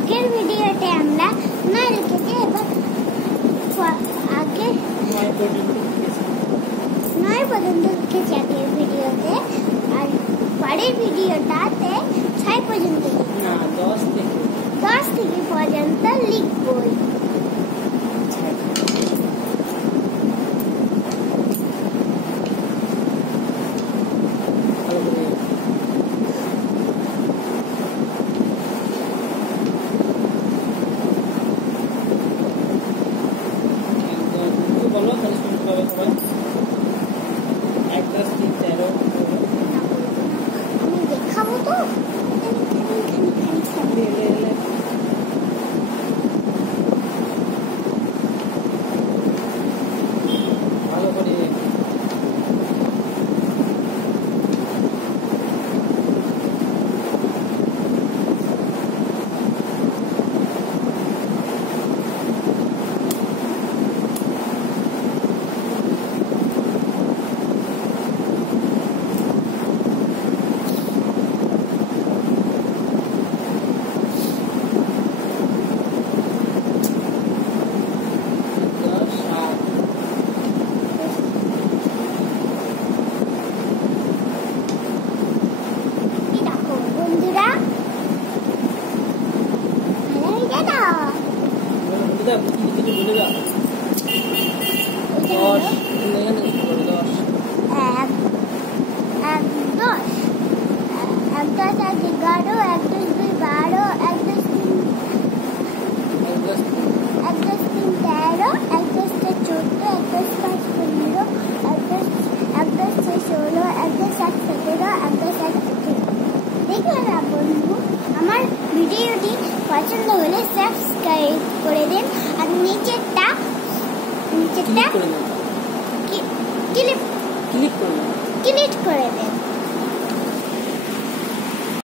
আগের ভিডিওতে আমরা 9 লিখেছি, এবার আগে 9 পর্যন্ত লিখেছি আগের ভিডিওতে, আর পরের ভিডিওটাতে 6 পর্যন্ত না 10 থেকে পর্যন্ত লিখবো। বলো তাহলে শুনতে পাবে সবাই। 1 10 3 13 আমি দেখাবো তো। ভালো করে বলে দাও। 10 এখানে বলে 10 1 10 1 10 11 1 10 2 12 1 10 3 1 10 3 13 1 10 4 14 1 10 5 15 1 10 6 16 1 10 7 17 1 10 8 18। দেখলে না বন্ধু, আমার ভিডিওটি পছন্দ হলে সাবস্ক্রাইব করে দিন আর নিচেরটা ক্লিক করে ক্লিক করে দেন।